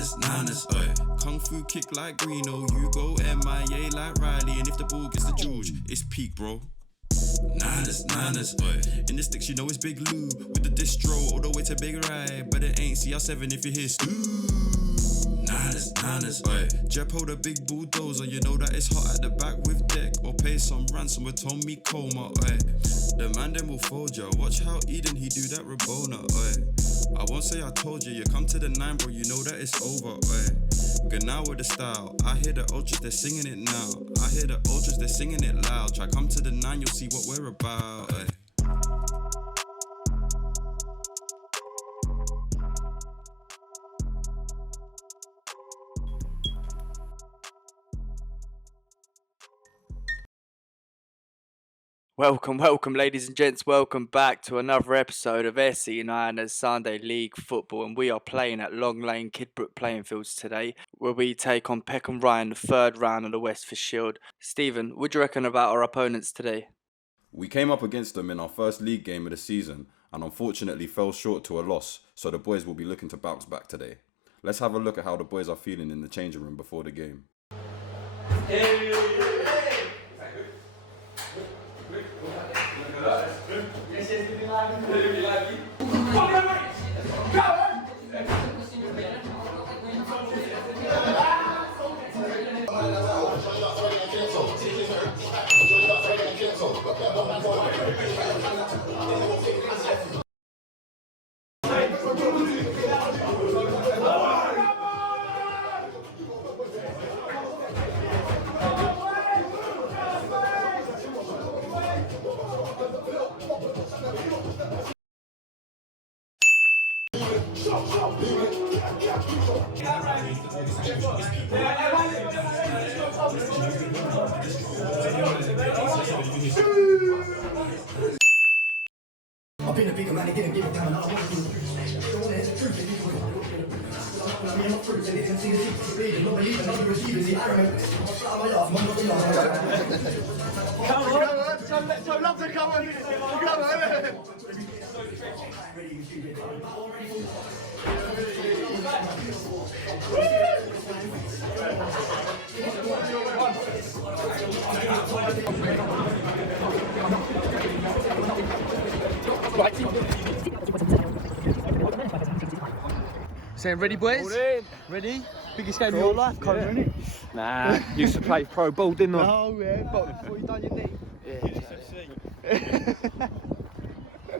Niners, Kung Fu kick like Greeno, you go MIA like Riley, and if the ball gets the George, it's peak, bro. Niners, in the sticks, you know it's Big Lou, with the distro all the way to Big Rye, but it ain't CR7 if you hear Stu. Niners, Jep hold a big bulldozer, you know that it's hot at the back with deck, or pay some ransom with Tommy Coma, the man then will fold ya, watch how Eden he do that Rabona, I won't say I told you come to the 9 bro, you know that it's over, Good now with the style, I hear the ultras, they're singing it now, I hear the ultras, they're singing it loud, try come to the 9, you'll see what we're about, Welcome, ladies and gents. Welcome back to another episode of SE9ERS Sunday League Football, and we are playing at Long Lane Kidbrooke playing fields today, where we take on Peckham Rye in the third round of the WESFA SHIELD. Stephen, what do you reckon about our opponents today? We came up against them in our first league game of the season, and unfortunately fell short to a loss, so the boys will be looking to bounce back today. Let's have a look at how the boys are feeling in the changing room before the game. I've been a bigger man, he didn't give a damn, and I want to do the truth. I mean, I'm not fruits, and they didn't see the secrets of bleeding, not believing, not receiving the arrogant. I'm flat on my ass, mum, not the yard. Come on, so love to come on, come on. Saying ready, boys? Ready? Biggest game of your life, Colin, isn't it? Nah, used to play pro ball, didn't I? Oh yeah, but before you done your knee. Yeah.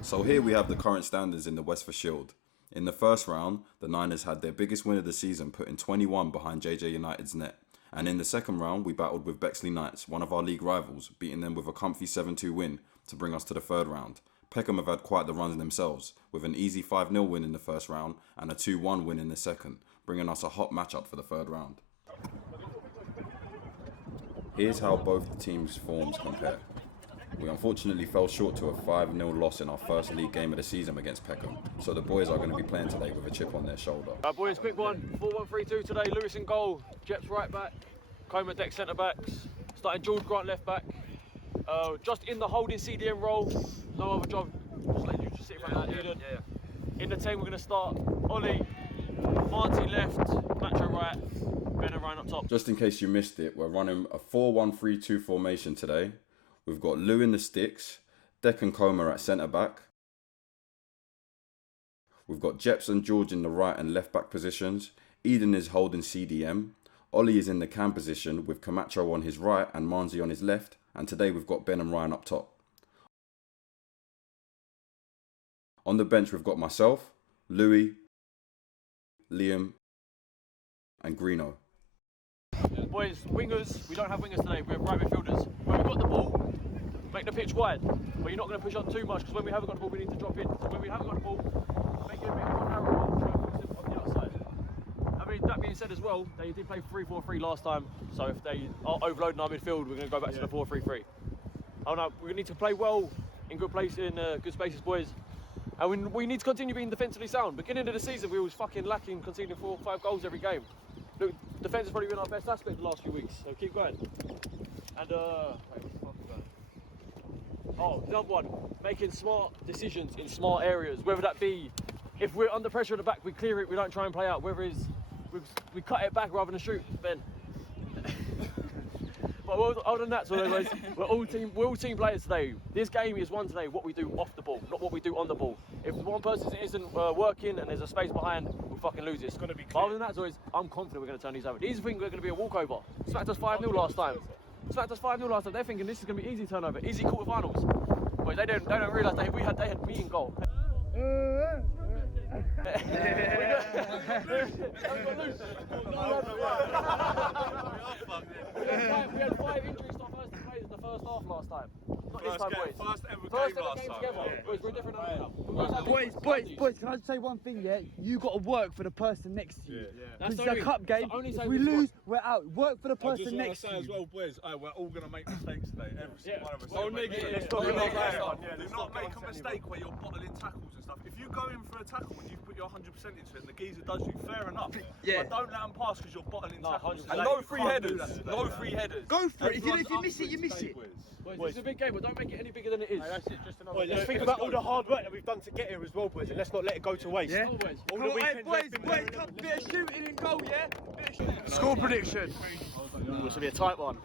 So here we have the current standings in the WESFA SHIELD. In the first round, the Niners had their biggest win of the season, putting 21 behind JJ United's net. And in the second round, we battled with Bexley Knights, one of our league rivals, beating them with a comfy 7-2 win to bring us to the third round. Peckham have had quite the runs themselves, with an easy 5-0 win in the first round and a 2-1 win in the second, bringing us a hot matchup for the third round. Here's how both teams' forms compare. We unfortunately fell short to a 5-0 loss in our first league game of the season against Peckham, so the boys are going to be playing today with a chip on their shoulder. Boys, quick one, 4-1-3-2 today, Lewis in goal, Jep's right back, Comer Deck centre backs, starting George Grant left back, just in the holding CDM role, no other job, just let you just sit right now, Eden. In the 10 we're going to start Ollie, Marty left, Macho right, Ben and Ryan up top. Just in case you missed it, we're running a 4-1-3-2 formation today. We've got Lou in the sticks, Deck and Comer at centre back. We've got Jeps and George in the right and left back positions. Eden is holding CDM. Ollie is in the cam position with Camacho on his right and Manzi on his left. And today we've got Ben and Ryan up top. On the bench we've got myself, Louis, Liam and Greeno. Boys, wingers, we don't have wingers today, we have right midfielders. When we've got the ball, make the pitch wide, but you're not going to push on too much because when we haven't got the ball we need to drop in. So when we haven't got the ball, make it a bit more narrow, try and fix it on the outside. I mean, that being said as well, they did play 3-4-3 last time, so if they are overloading our midfield, we're going to go back to the 4-3-3. Oh no, we need to play well in good place, in good spaces, boys. And we need to continue being defensively sound. Beginning of the season, we was fucking lacking, conceding 4 or 5 goals every game. Look, defence has probably been our best aspect the last few weeks, so keep going. And, wait, what's the fuck going? Oh, another one, making smart decisions in smart areas, whether that be, if we're under pressure at the back, we clear it, we don't try and play out, whether it's we cut it back rather than shoot, Ben. But other than that, so anyways, we're all team players today. This game is won today what we do off the ball, not what we do on the ball. If one person isn't working and there's a space behind, we'll fucking lose it. It's gonna be clear. Other than that, always, I'm confident we're gonna turn these over. These think we're gonna be a walkover. Smacked us 5-0 last time. Smacked us 5-0 last time. They're thinking this is gonna be easy turnover, easy quarterfinals. But they don't realise they had me in goal. We had 5 injuries to our first players in the first half last time. Not this time, boys. First ever game together. Yeah. Boys, we're different now. Boys, can I just say one thing, yeah? You got to work for the person next to you. Because it's a cup game, if we lose, we're out. Work for the person next to you. I just want to say as well, boys, we're all going to make mistakes today. Every single one of us. No negative. Do not make a mistake where you're bottling tackles and stuff. If you go in for a tackle and you put your 100% into it and the geezer does you, fair enough. Yeah. But don't let them pass because you're bottling tackles. And no free headers. No free headers. Go for it. If you miss it, you miss it. Boys, it's a big game, but don't make it any bigger than it is. That's it, just another let's think about all the hard work that we've done to get here as well, boys, and let's not let it go to waste. Yeah? All the weekends boys, come, bit of shooting and goal, yeah? Score prediction. This will be a tight one.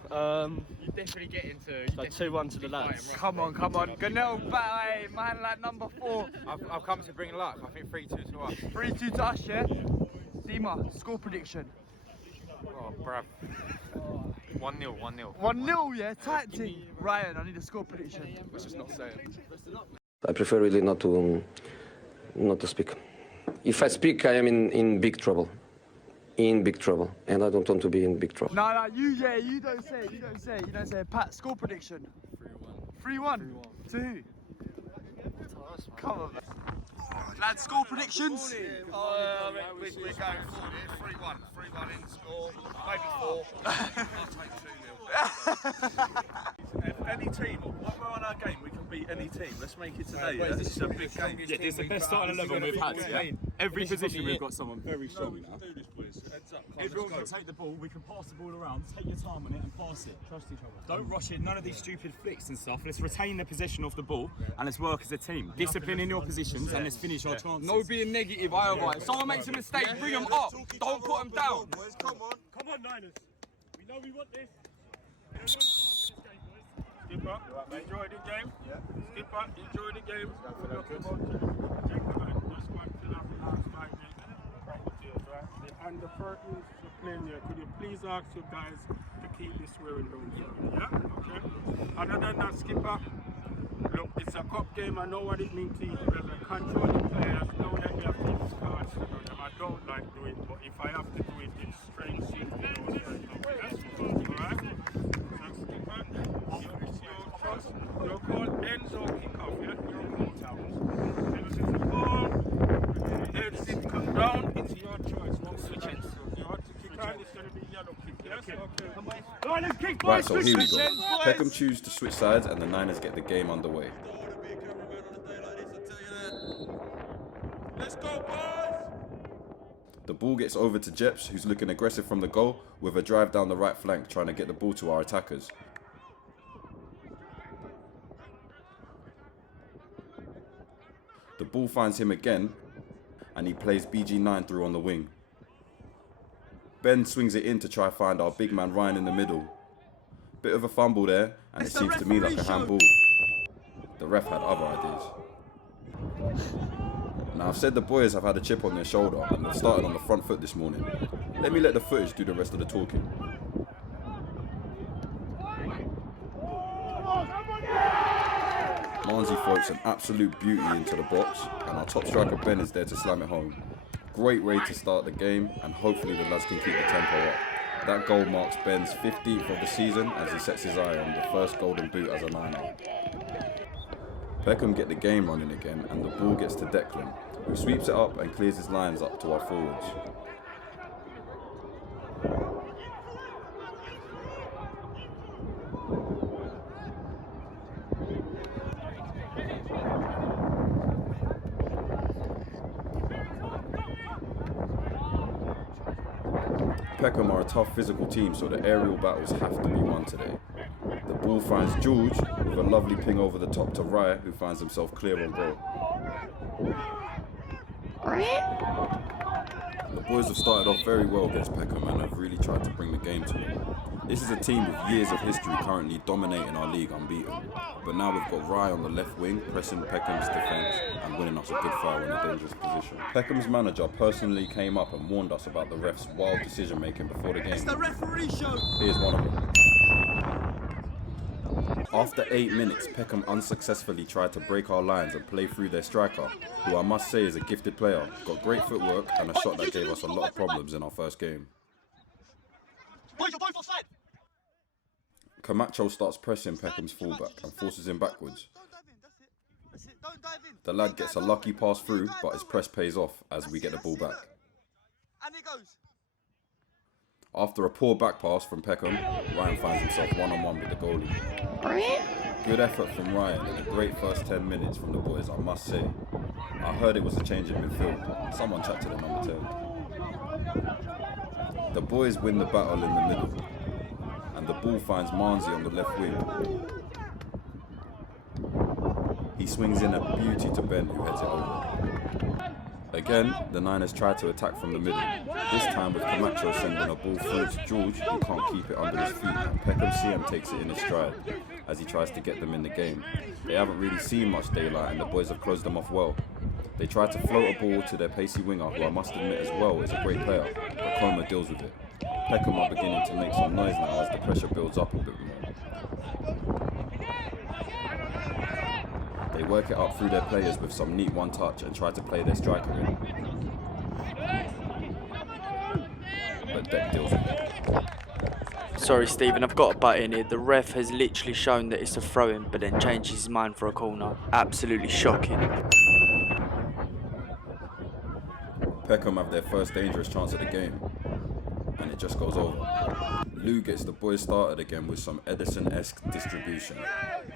You definitely get into... Like 2-1 to the lads. Come on. Ganel Bay, man like number 4. I've come to bring luck. I think 3-2 to us. 3-2 to us, yeah? Dima, score prediction. Oh, bruv. 1-0. 1-0, yeah? Tight team. Ryan, I need a score prediction. Let's just not say it. I prefer really not to speak. If I speak, I am in big trouble. In big trouble, and I don't want to be in big trouble. No, you don't say it. You don't say it. Pat, score prediction. 3-1. To who? Come on, man. Lads, score predictions. We're going forward here. 3-1. 3-1 in score. Maybe 4. I'll take 2-0. If any team, when we're on our game, we can beat any team. Let's make it today. Yeah? This is a big game. Yeah, it's the best starting 11 we've had. Yeah? Every position we've got someone very strong now. Do this, boys. Heads up. Everyone can take the ball, we can pass the ball around, take your time on it and pass it. Trust each other. Don't rush it, none of these stupid flicks and stuff. Let's retain the possession of the ball and let's work as a team. Discipline in your positions and let's finish our chances. No being negative either. If someone makes a mistake, bring them up. Don't put them down. Come on. Come on, Niners. We know we want this. Skipper, enjoy the game. Skipper, enjoy the game. And the curtains are playing here. Could you please ask you guys to keep this swearing down? Yeah? Okay. Other than that, Skipper, look, it's a cup game. I know what it means to you. Control the players. Know that you have to use cards to do them. I don't like doing it, but if I have to do it, it's straight safety. Alright? So, Skipper, you're called Enzo Kickoff, yeah? You're called Towers. If the ball, heads it comes down, it's your choice. No switches. You have to kick on, it's going to be yellow kick. Yes? Okay. Right, so here we go. Peckham choose to switch sides and the Niners get the game underway. Let's go, boys! The ball gets over to Jeps, who's looking aggressive from the goal, with a drive down the right flank trying to get the ball to our attackers. The ball finds him again, and he plays BG9 through on the wing. Ben swings it in to try find our big man Ryan in the middle. Bit of a fumble there, and it seems to me like a handball. The ref had other ideas. Now I've said the boys have had a chip on their shoulder and they've started on the front foot this morning. Let me let the footage do the rest of the talking. Marnsey floats an absolute beauty into the box, and our top striker Ben is there to slam it home. Great way to start the game, and hopefully the lads can keep the tempo up. That goal marks Ben's 15th of the season as he sets his eye on the first golden boot as a Niner. Peckham get the game running again, and the ball gets to Declan, who sweeps it up and clears his lines up to our forwards. Peckham are a tough physical team, so the aerial battles have to be won today. The ball finds George with a lovely ping over the top to Rye, who finds himself clear on goal. The boys have started off very well against Peckham and have really tried to bring the game to them. This is a team with years of history currently dominating our league unbeaten. But now we've got Rye on the left wing, pressing Peckham's defence and winning us a good foul in a dangerous position. Peckham's manager personally came up and warned us about the refs' wild decision making before the game. It's the referee show. Here's one of them. After 8 minutes, Peckham unsuccessfully tried to break our lines and play through their striker, who I must say is a gifted player, got great footwork and a shot that gave us a lot of problems in our first game. Camacho starts pressing Peckham's fullback and forces him backwards. The lad gets a lucky pass through, but his press pays off as we get the ball back. After a poor back pass from Peckham, Ryan finds himself one-on-one with the goalie. Good effort from Ryan and a great first 10 minutes from the boys, I must say. I heard it was a change in midfield. Someone chat to the number 10. The boys win the battle in the middle, and the ball finds Marnsey on the left wing. He swings in a beauty to Ben, who heads it over. Again, the Niners try to attack from the middle, this time with Camacho sending a ball through to George, who can't keep it under his feet, and Peckham CM takes it in his stride as he tries to get them in the game. They haven't really seen much daylight and the boys have closed them off well. They try to float a ball to their pacey winger, who I must admit as well is a great player, but Coma deals with it. Peckham are beginning to make some noise now as the pressure builds up a bit more. They work it up through their players with some neat one touch and try to play their striker in. But Beck deals with it. Sorry Stephen, I've got a butt in here. The ref has literally shown that it's a throw-in, but then changed his mind for a corner. Absolutely shocking. Peckham have their first dangerous chance of the game, and it just goes over. Lou gets the boys started again with some Edison-esque distribution.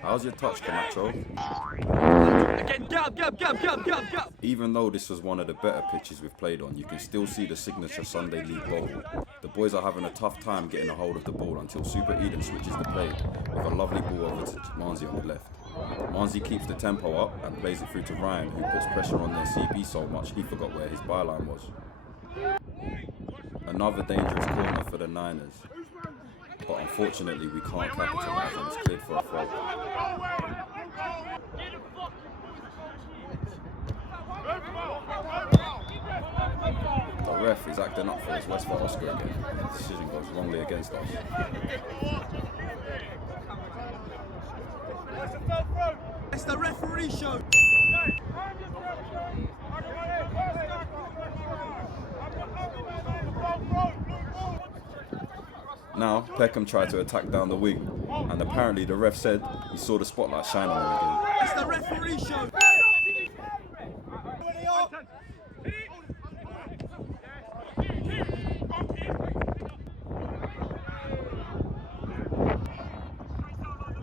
How's your touch, Camacho? Again, get. Even though this was one of the better pitches we've played on, you can still see the signature Sunday League bobble. The boys are having a tough time getting a hold of the ball until Super Eden switches the play with a lovely ball over to Marnsey on the left. Marnsey keeps the tempo up and plays it through to Ryan, who puts pressure on their CB so much he forgot where his byline was. Another dangerous corner for the Niners, but unfortunately we can't capitalise and it's cleared for a throw. The ref is acting up for his WESFA Oscar again, and the decision goes wrongly against us. It's the referee show. Now, Peckham tried to attack down the wing, and apparently the ref said he saw the spotlight shine on him again. It's the referee show.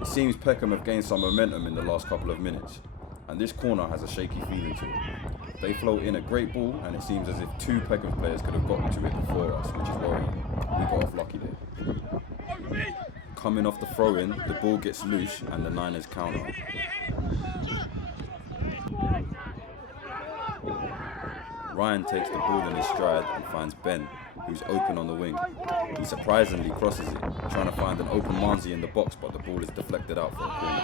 It seems Peckham have gained some momentum in the last couple of minutes, and this corner has a shaky feeling to it. They float in a great ball, and it seems as if 2 Peckham players could have gotten to it before us, which is worrying. We got off lucky there. Coming off the throw-in, the ball gets loose and the Niners counter. Ryan takes the ball in his stride and finds Ben, who's open on the wing. He surprisingly crosses it, trying to find an open Marnsey in the box, but the ball is deflected out for a corner.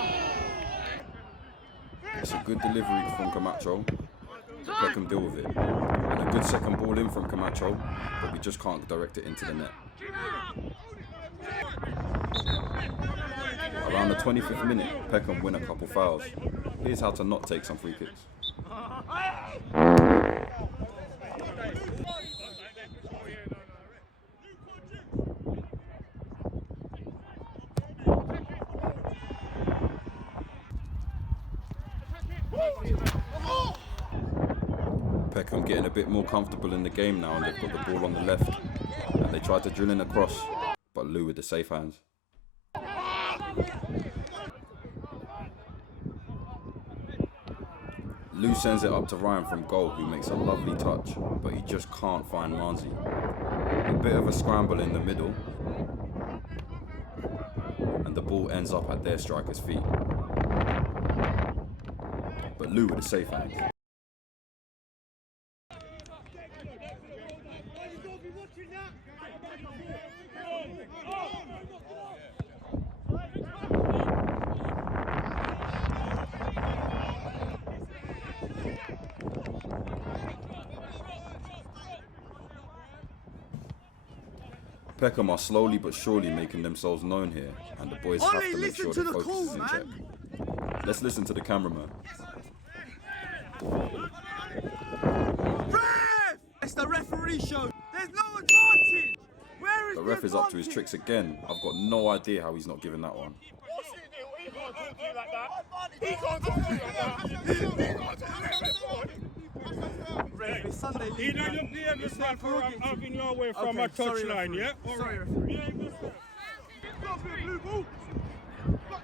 It's a good delivery from Camacho. Peckham deal with it. And a good second ball in from Camacho, but we just can't direct it into the net. Around the 25th minute, Peckham win a couple fouls. Here's how to not take some free kicks. Peckham getting a bit more comfortable in the game now, and they've got the ball on the left. And they try to drill in a cross, but Lou with the safe hands. Lou sends it up to Ryan from goal, who makes a lovely touch, but he just can't find Marnsey. A bit of a scramble in the middle, and the ball ends up at their striker's feet. But Lou with the safe hands. Peckham are slowly but surely making themselves known here, and the boys have to make sure the focus is in check. Let's listen to the cameraman. Ref! It's the referee show. There's no advantage. Where is The ref is up to his tricks again. I've got no idea how he's not giving that one. He can't talk to you like that. He can't talk to you like that. It's Sunday League. You don't understand for having your way from a touchline, yeah? Sorry,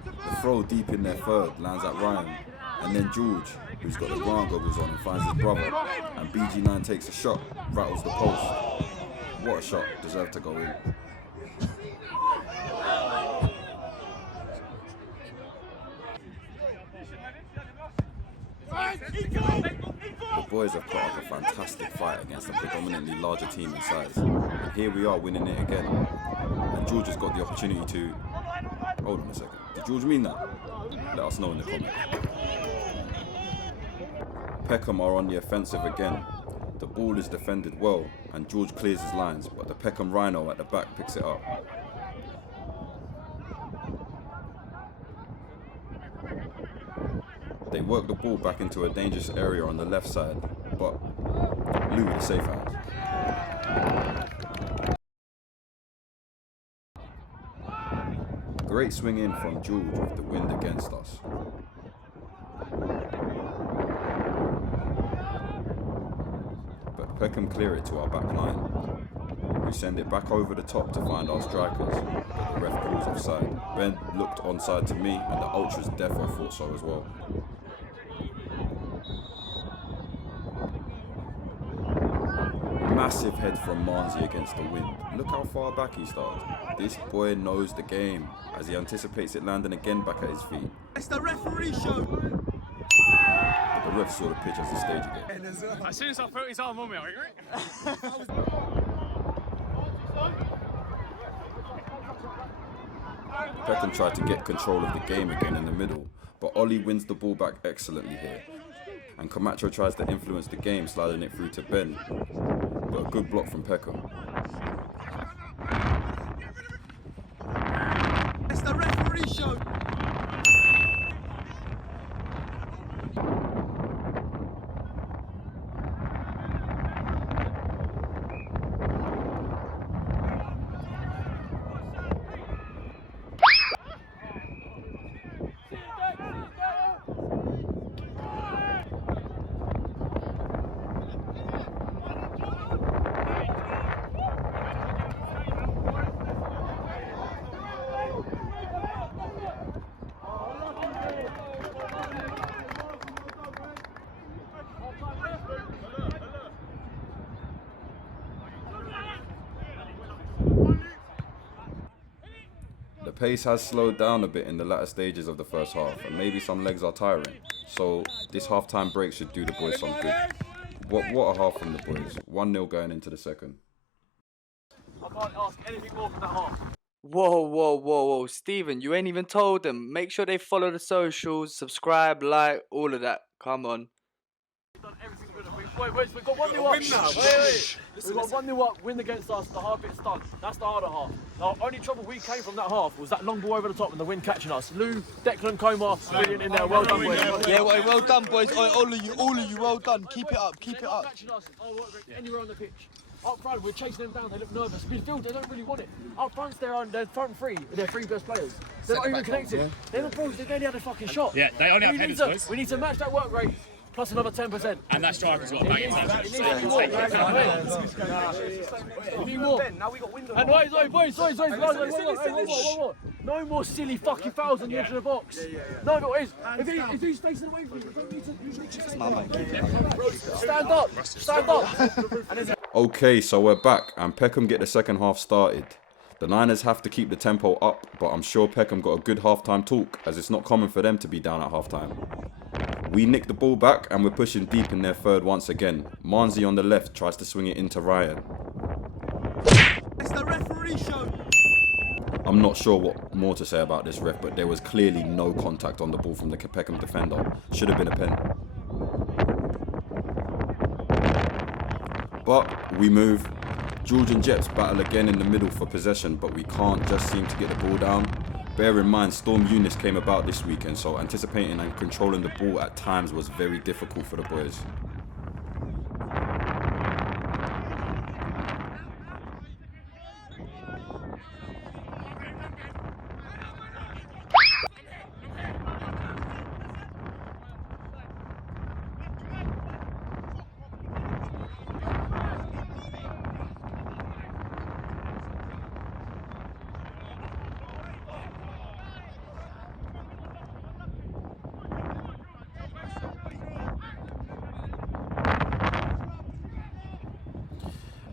The throw deep in their third lands at Ryan, and then George, who's got the ground goggles on and finds his brother, and BG9 takes a shot, rattles the post. What a shot, deserved to go in. The boys have put up a fantastic fight against a predominantly larger team in size, and here we are winning it again. And George has got the opportunity to... Hold on a second, did George mean that? Let us know in the comments. Peckham are on the offensive again. The ball is defended well, and George clears his lines, but the Peckham Rhino at the back picks it up. They work the ball back into a dangerous area on the left side, but Lou with a safe hand. Great swing in from George with the wind against us. But Peckham clear it to our back line. We send it back over the top to find our strikers, but the ref calls offside. Ben looked onside to me, and the Ultras defo thought so as well. Massive head from Marzi against the wind. Look how far back he starts. This boy knows the game, as he anticipates it landing again back at his feet. It's the referee show. But the ref saw the pitch as the stage again. As soon as I put his arm on me, I went, Peckham tried to get control of the game again in the middle, but Ollie wins the ball back excellently here. And Camacho tries to influence the game, sliding it through to Ben. But a good block from Peckham. It's the referee show. The pace has slowed down a bit in the latter stages of the first half, and maybe some legs are tiring. So this half-time break should do the boys some good. What a half from the boys. 1-0 going into the second. I can't ask anything more from that half. Whoa. Stephen, you ain't even told them. Make sure they follow the socials, subscribe, like, all of that. Come on. We've done everything good. We've got 1-0 up. We've got 1-0 up, win against us, the hard bit's done. That's the harder half. The only trouble we came from that half was that long ball over the top and the wind catching us. Lou, Declan, Coma, brilliant in there. Well done, boys. Yeah, well done, boys. All of you, well done. Keep it up. Catching us, anywhere on the pitch. Up front, we're chasing them down, they look nervous. Midfield, they don't really want it. Up front, they're front three, they're three best players. They're not even connected. Yeah. They're not balls, they've only had a fucking shot. Yeah, they only have headers, boys. We need to match that work rate. Plus another 10%. And that striker's got a bang We need more. Now we got window. And wait, boys, sorry. No more silly fucking fouls on the edge of the box. No, but if he's facing away from you, don't need to stand up. Okay, so we're back, and Peckham get the second half started. The Niners have to keep the tempo up, but I'm sure Peckham got a good half-time talk, as it's not common for them to be down at half-time. We nick the ball back, and we're pushing deep in their third once again. Marzi on the left tries to swing it into Ryan. It's the referee show. I'm not sure what more to say about this ref, but there was clearly no contact on the ball from the Peckham defender. Should have been a pen. But we move. George and Jeps battle again in the middle for possession, but we can't just seem to get the ball down. Bear in mind, Storm Eunice came about this weekend, so anticipating and controlling the ball at times was very difficult for the boys.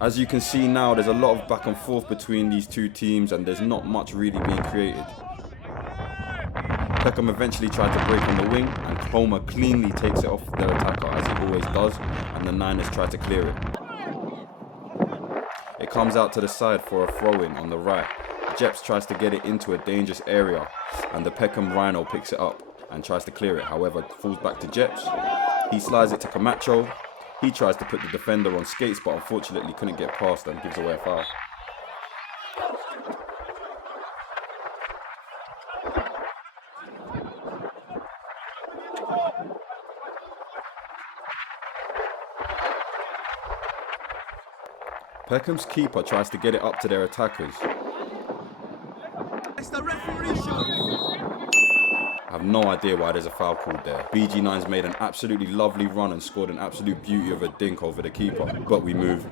As you can see now, there's a lot of back and forth between these two teams and there's not much really being created. Peckham eventually tried to break on the wing and Homer cleanly takes it off their attacker as he always does, and the Niners try to clear it. It comes out to the side for a throw-in on the right. Jeps tries to get it into a dangerous area and the Peckham Rhino picks it up and tries to clear it, however it falls back to Jeps. He slides it to Camacho. He tries to put the defender on skates, but unfortunately couldn't get past and gives away a foul. Peckham's keeper tries to get it up to their attackers. It's the referee show. I have no idea why there's a foul called there. BG9's made an absolutely lovely run and scored an absolute beauty of a dink over the keeper, but we move.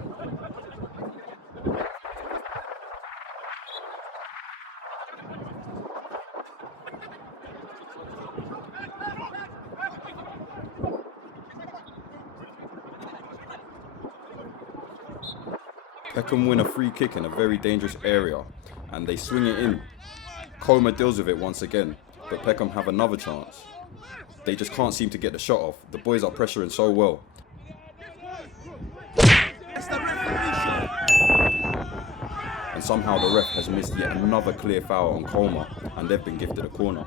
Peckham win a free kick in a very dangerous area and they swing it in. Comer deals with it once again, but Peckham have another chance. They just can't seem to get the shot off. The boys are pressuring so well. And somehow the ref has missed yet another clear foul on Comer and they've been gifted a corner.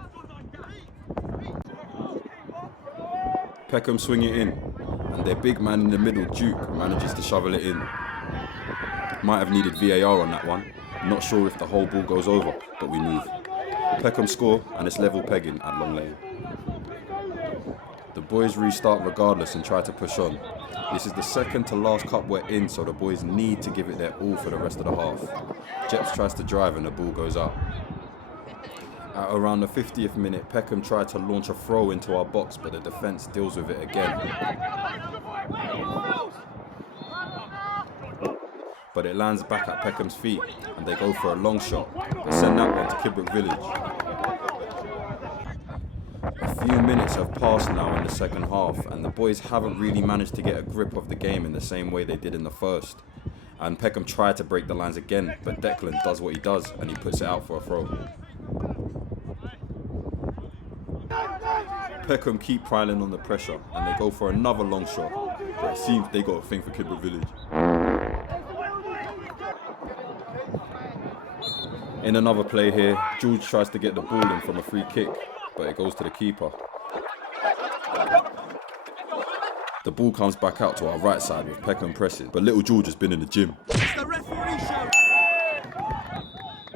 Peckham swing it in and their big man in the middle, Duke, manages to shovel it in. Might have needed VAR on that one. Not sure if the whole ball goes over, but we move. Peckham score and it's level pegging at Long Lane. The boys restart regardless and try to push on. This is the second to last cup we're in, so the boys need to give it their all for the rest of the half. Jeps tries to drive and the ball goes out. At around the 50th minute, Peckham tried to launch a throw into our box, but the defence deals with it again. But it lands back at Peckham's feet and they go for a long shot. They send that one to Kidbrooke Village. A few minutes have passed now in the second half and the boys haven't really managed to get a grip of the game in the same way they did in the first. And Peckham tried to break the lines again, but Declan does what he does and he puts it out for a throw. Peckham keep piling on the pressure and they go for another long shot, but it seems they got a thing for Kidbrooke Village. In another play here, George tries to get the ball in from a free kick, but it goes to the keeper. The ball comes back out to our right side with Peckham pressing, but little George has been in the gym. It's the referee show.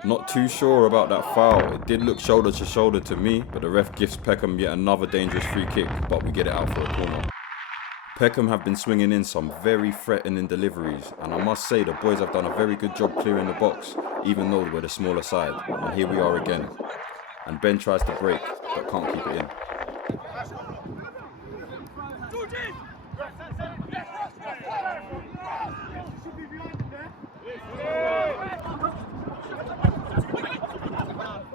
Not too sure about that foul. It did look shoulder to shoulder to me, but the ref gives Peckham yet another dangerous free kick, but we get it out for a corner. Peckham have been swinging in some very threatening deliveries, and I must say the boys have done a very good job clearing the box, even though we're the smaller side. And here we are again. And Ben tries to break, but can't keep it in.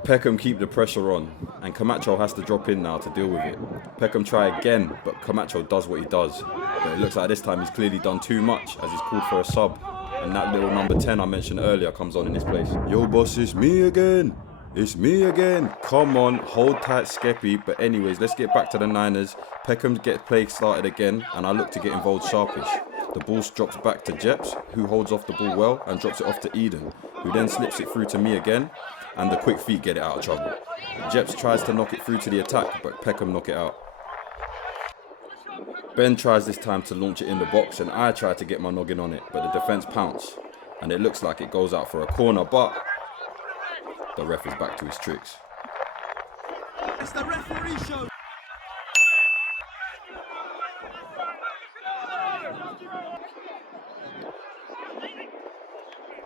Peckham keep the pressure on, and Camacho has to drop in now to deal with it. Peckham try again, but Camacho does what he does. But it looks like this time he's clearly done too much as he's called for a sub. And that little number 10 I mentioned earlier comes on in his place. Yo boss, it's me again. It's me again. Come on, hold tight Skeppy. But anyways, let's get back to the Niners. Peckham gets play started again, and I look to get involved sharpish. The ball drops back to Jeps, who holds off the ball well and drops it off to Eden, who then slips it through to me again, and the quick feet get it out of trouble. Jeps tries to knock it through to the attack, but Peckham knock it out. Ben tries this time to launch it in the box, and I try to get my noggin on it, but the defence pounce. and it looks like it goes out for a corner, but the ref is back to his tricks. It's the referee show.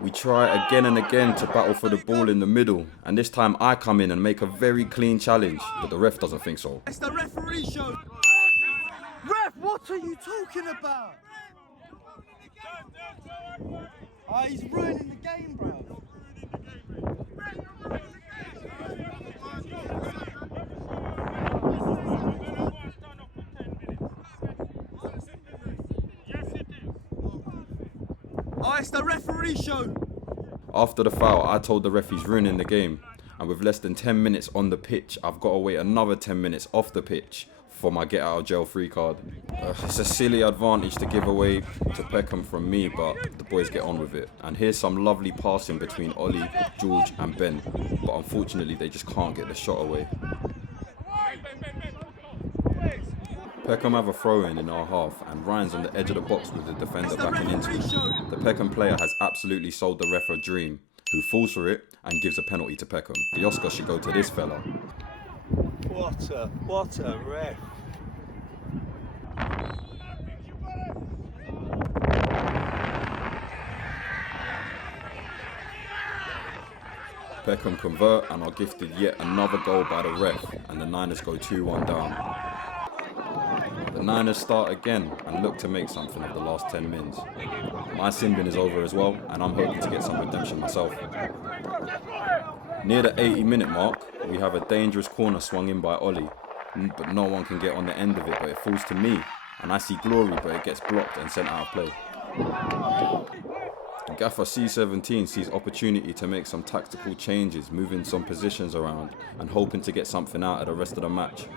We try again and again to battle for the ball in the middle, and this time I come in and make a very clean challenge, but the ref doesn't think so. It's the referee show. Ref, what are you talking about? Oh, he's ruining the game, bro. Oh, it's the referee show. After the foul, I told the ref he's ruining the game, and with less than 10 minutes on the pitch, I've got to wait another 10 minutes off the pitch for my get out of jail free card. It's a silly advantage to give away to Peckham from me, but the boys get on with it. And here's some lovely passing between Ollie, George and Ben, but unfortunately they just can't get the shot away. Peckham have a throw in our half, and Ryan's on the edge of the box with the defender backing into him. The Peckham player has absolutely sold the ref a dream, who falls for it and gives a penalty to Peckham. The Oscar should go to this fella. What a ref. Peckham convert and are gifted yet another goal by the ref, and the Niners go 2-1 down. The Niners start again and look to make something of the last 10 mins. My sin bin is over as well, and I'm hoping to get some redemption myself. Near the 80-minute mark, we have a dangerous corner swung in by Ollie, but no one can get on the end of it, but it falls to me, and I see glory, but it gets blocked and sent out of play. Gaffer C17 sees opportunity to make some tactical changes, moving some positions around and hoping to get something out of the rest of the match.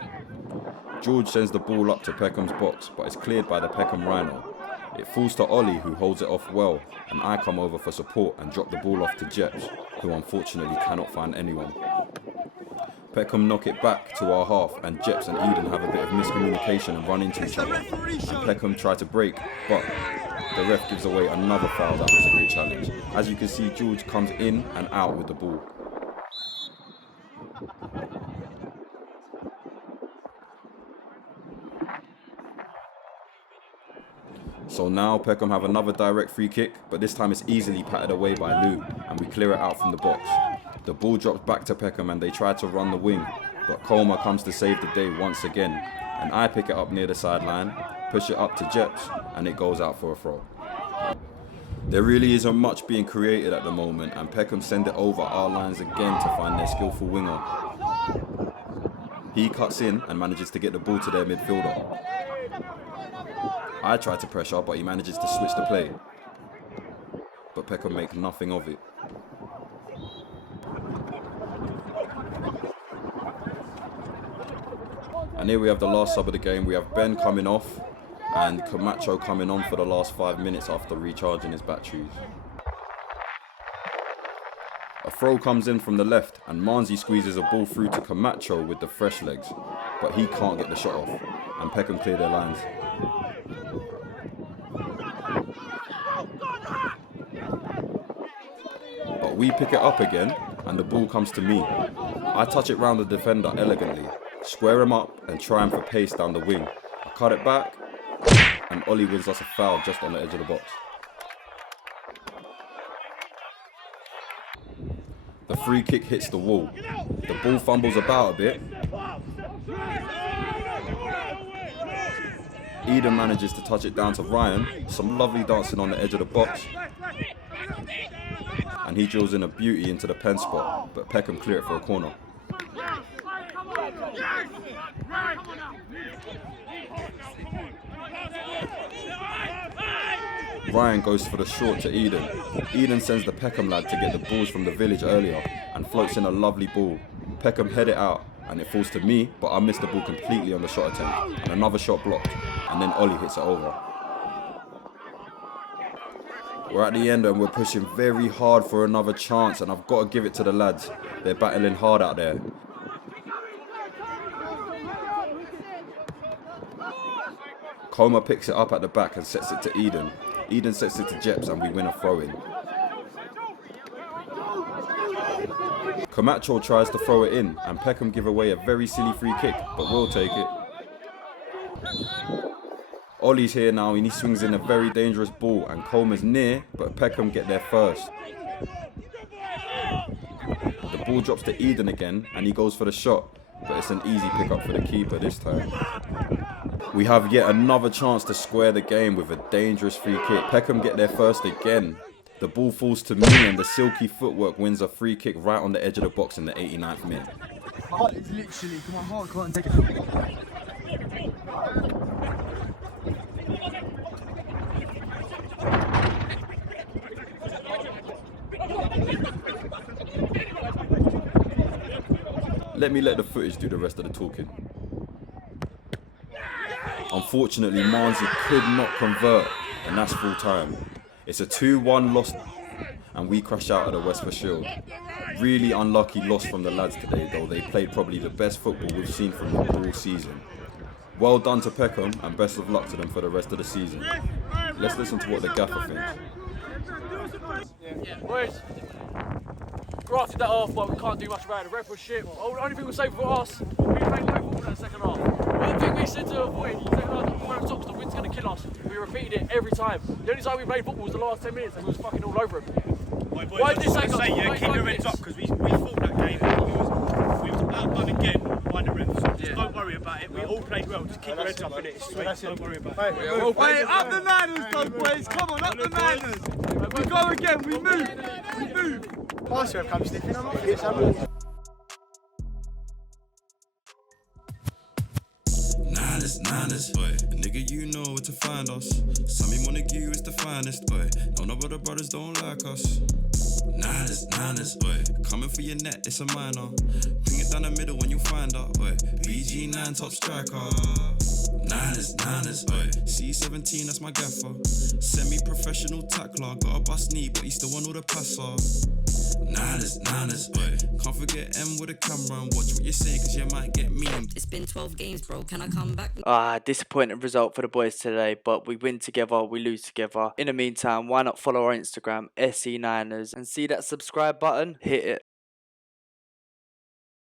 George sends the ball up to Peckham's box, but it's cleared by the Peckham Rhino. It falls to Ollie, who holds it off well, and I come over for support and drop the ball off to Jeps, who unfortunately cannot find anyone. Peckham knock it back to our half, and Jeps and Eden have a bit of miscommunication and run into each other. And Peckham try to break, but the ref gives away another foul that was a good challenge. As you can see, George comes in and out with the ball. So now Peckham have another direct free kick, but this time it's easily patted away by Lou, and we clear it out from the box. The ball drops back to Peckham and they try to run the wing, but Coleman comes to save the day once again, and I pick it up near the sideline, push it up to Jeps, and it goes out for a throw. There really isn't much being created at the moment, and Peckham send it over our lines again to find their skillful winger. He cuts in and manages to get the ball to their midfielder. I try to pressure, but he manages to switch the play. But Peckham make nothing of it. And here we have the last sub of the game. We have Ben coming off and Camacho coming on for the last 5 minutes after recharging his batteries. A throw comes in from the left and Manzi squeezes a ball through to Camacho with the fresh legs, but he can't get the shot off, and Peckham clear their lines. But we pick it up again and the ball comes to me. I touch it round the defender elegantly, square him up and try him for pace down the wing. I cut it back and Ollie wins us a foul just on the edge of the box. The free kick hits the wall. The ball fumbles about a bit. Eden manages to touch it down to Ryan. Some lovely dancing on the edge of the box. And he drills in a beauty into the pen spot, but Peckham clear it for a corner. Ryan goes for the short to Eden. Eden sends the Peckham lad to get the balls from the village earlier and floats in a lovely ball. Peckham head it out and it falls to me, but I miss the ball completely on the shot attempt and another shot blocked, and then Ollie hits it over. We're at the end and we're pushing very hard for another chance, and I've got to give it to the lads. They're battling hard out there. Coma picks it up at the back and sets it to Eden. Eden sets it to Jeps and we win a throw-in. Camacho tries to throw it in, and Peckham give away a very silly free kick, but we'll take it. Ollie's here now, and he swings in a very dangerous ball, and Coleman's near, but Peckham get there first. The ball drops to Eden again, and he goes for the shot, but it's an easy pick up for the keeper this time. We have yet another chance to square the game with a dangerous free kick. Peckham get there first again. The ball falls to me, and the silky footwork wins a free kick right on the edge of the box in the 89th minute. My heart is literally, my heart can't take it. Let me let the footage do the rest of the talking. Unfortunately, Manzi could not convert, and that's full time. It's a 2-1 loss, and we crash out of the WESFA Shield. Really unlucky loss from the lads today, though. They played probably the best football we've seen from them all season. Well done to Peckham, and best of luck to them for the rest of the season. Let's listen to what the gaffer thinks. Boys, grafted that off, but we can't do much about it. The ref was shit. The only thing we saved for us, we played no football in that second half. One thing we said to avoid, the second half, we went on top, the wind's going to kill us. We repeated it every time. The only time we played football was the last 10 minutes, and we was fucking all over them. Why did this take us? Keep your heads up, because we fought that game. We was outdone again by the refs. So just don't worry about it. We all played well. Just keep your heads up in it. It's sweet. Don't worry about it. Hey, up the Niners, though, boys. Come on, up the Niners. We go again. We move. We move. Pass ref comes sniffing. I'm not going to get Niners, oi. Nigga, you know where to find us. Sammy Montague is the finest, oi. None of other brothers don't like us. Niners, oi. Coming for your net, it's a minor. Bring it down the middle when you find her, oi. BG9 top striker. Niners, oi. C17, that's my gaffer. Semi-professional tackler. Got a bust knee, but he still want all the passer. Niners, oi. Can't forget M with a camera and watch what you say, cause you might get memed. It's been 12 games, bro. Can I come back? Disappointing result for the boys today, but we win together, we lose together. In the meantime, why not follow our Instagram, SE9ERS, and see that subscribe button? Hit it.